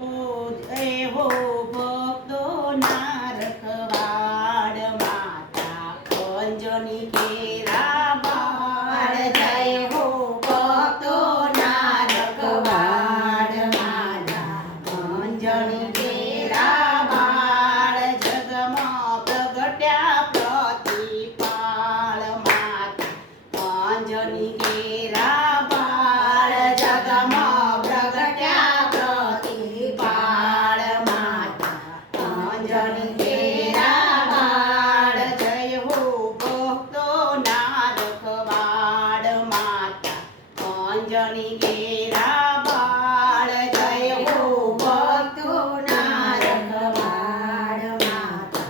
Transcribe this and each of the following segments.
ઓ જય હો ભક્તોના રખવાડ માતા અંજની કેરા બાળ જય હો ભક્તોના રખવાડ માતા અંજની કેરા બાળ જગમાં પ્રગટ્યા પ્રતિપાળ માતા અંજની કેરા બાળ જગમાં પ્રગટ્યા પ્રતિપાળ માતા અંજની કેરા બાળ જય હો ભક્તોના રખવાડ માતા અંજની કેરા બાળ જય હો ભક્તોના રખવાડ માતા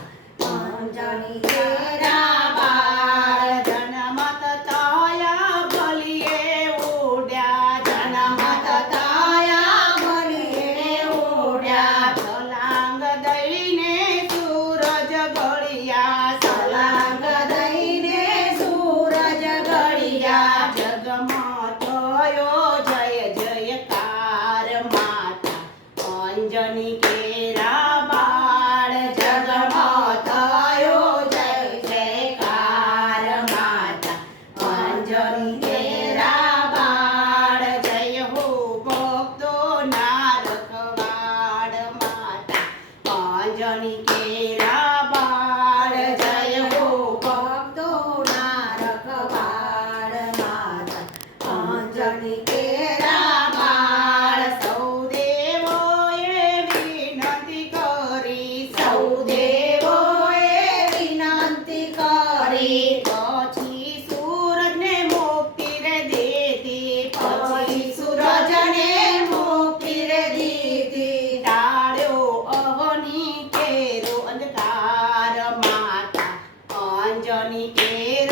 અંજની કેરા બાળ જન્મત તયા બલિએ ઉડ્યા જન્મત તયા બલિએ ઉડ્યા છલાંગ દઈને સૂરજ ગળ્યા છલાંગ દઈને સૂરજ ગળ્યા જગમાં થયો જય જયકાર માતા અંજની કેરા બાળ જગમાં થયો જય જયકાર માતા અંજની કેરા બાળ જય હો ભક્તોના રખવાડ માતા અંજની કેરા બાળ જય હો ભક્તોના રખવાડ માતા અંજની કેરા બાળ સૌ દેવોએ વિનંતી કરી સૌ દેવોએ વિનંતી કરી પછી સૂરજને મુક્તિ રે દીધી પછી સૂરજને મુક્તિ રે દીધી ટાળ્યો અવની કેરો અંધકાર માતા અંજની કેરા